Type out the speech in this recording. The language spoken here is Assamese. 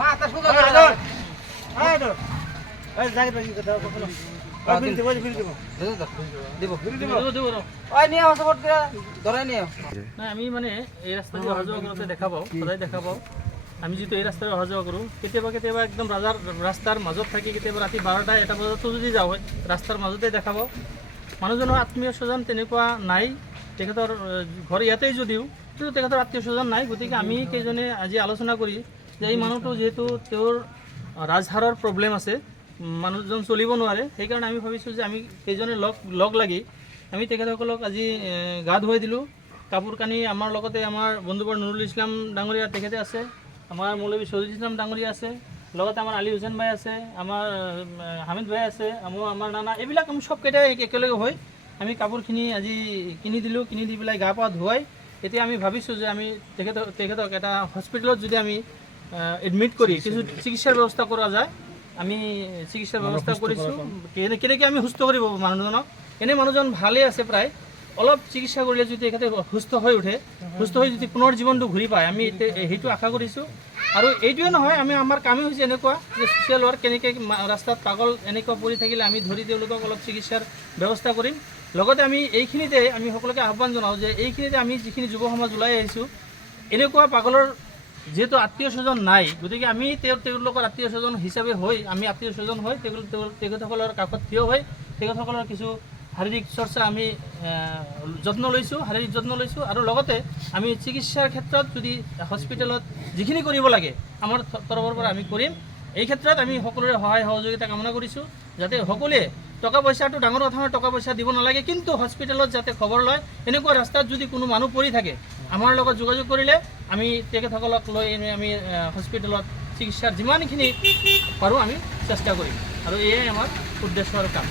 মাথা সোজা এই করে ধর। দাও। এই ধর। এই জায়গাটা কি কথা বলো? ওই বিল দিব, ওই বিল দিব। দিব বিল দিব। ওই নিয়ে আসো বট ধরে নিয়ে না আমি মানে এই রাস্তা দিয়ে অহা যোৱা কৰোঁতে দেখা পাওঁ সদায় দেখা পাওঁ আমি যিটো এই ৰাস্তাৰে অহা যোৱা কৰোঁ কেতিয়াবা একদম ৰাস্তাৰ মাজত থাকি কেতিয়াবা ৰাতি 12টা 1টা বজাতো যদি যাওঁ ৰাস্তাৰ মাজতে দেখা পাওঁ মানুহজনৰ আত্মীয় স্বজন তেনেকুৱা নাই তেখেতৰ ঘৰ ইয়াতেই যদিও কিন্তু তেখেতৰ আত্মীয় স্বজন নাই গতিকে আমি কেইজনে আজি আলোচনা কৰি যে এই মানুহটো যিহেতু তেওঁৰ ৰাজহাৰৰ প্ৰব্লেম আছে মানুহজন চলিব নোৱাৰে সেইকাৰণে আমি ভাবিছোঁ যে আমি কেইজনে লগ লাগি আমি তেখেতসকলক আজি গা ধুৱাই দিলোঁ কাপোৰ কানি আমাৰ লগতে আমাৰ বন্ধুবৰ নুৰুল ইছলাম ডাঙৰীয়া তেখেতে আছে আমাৰ মৌলবী শহীদ ইছলাম ডাঙৰীয়া আছে লগতে আমাৰ আলী হুছেইন ভাই আছে আমাৰ হামিদ ভাই আছে আমাৰ নানা এইবিলাক আমি সবকেইটাই একেলগে হৈ আমি কাপোৰখিনি আজি কিনি দিলোঁ কিনি দি পেলাই গা পা ধুৱাই এতিয়া আমি ভাবিছোঁ যে আমি তেখেতক এটা হস্পিটেলত যদি আমি এডমিট কৰি কিছু চিকিৎসাৰ ব্যৱস্থা কৰা যায় আমি চিকিৎসাৰ ব্যৱস্থা কৰিছোঁ কেনেকৈ আমি সুস্থ কৰিব মানুহজনক এনেই মানুহজন ভালেই আছে প্ৰায় অলপ চিকিৎসা কৰিলে যদি তেখেতে সুস্থ হৈ উঠে সুস্থ হৈ যদি পুনৰ জীৱনটো ঘূৰি পায় আমি সেইটো আশা কৰিছোঁ আৰু এইটোৱে নহয় আমি আমাৰ কামেই হৈছে এনেকুৱা যে ছ'চিয়েল ৱৰ্ক কেনেকৈ ৰাস্তাত পাগল এনেকুৱা পৰি থাকিলে আমি ধৰি তেওঁলোকক অলপ চিকিৎসাৰ ব্যৱস্থা কৰিম লগতে আমি এইখিনিতে আমি সকলোকে আহ্বান জনাওঁ যে এইখিনিতে আমি যিখিনি যুৱ সমাজ ওলাই আহিছোঁ এনেকুৱা পাগলৰ যিহেতু আত্মীয় স্বজন নাই গতিকে আমি তেওঁলোকৰ আত্মীয় স্বজন হিচাপে হৈ আমি আত্মীয় স্বজন হৈ তেখেতসকলৰ কাষত থিয় হৈ তেখেতসকলৰ কিছু শাৰীৰিক চৰ্চা আমি শাৰীৰিক যত্ন লৈছোঁ আৰু লগতে আমি চিকিৎসাৰ ক্ষেত্ৰত যদি হস্পিটেলত যিখিনি কৰিব লাগে আমাৰ তৰফৰ পৰা আমি কৰিম এই ক্ষেত্ৰত আমি সকলোৰে সহায় সহযোগিতা কামনা কৰিছোঁ যাতে সকলোৱে টকা পইচাটো ডাঙৰ কথা নহয় টকা পইচা দিব নালাগে কিন্তু হস্পিটেলত যাতে খবৰ লয় এনেকুৱা ৰাস্তাত যদি কোনো মানুহ পৰি থাকে আমাৰ লগত যোগাযোগ কৰিলে আমি তেখেতসকলক লৈ আমি হস্পিটেলত চিকিৎসাৰ যিমানখিনি পাৰোঁ আমি চেষ্টা কৰিম আৰু এয়াই আমাৰ উদ্দেশ্য আৰু কাম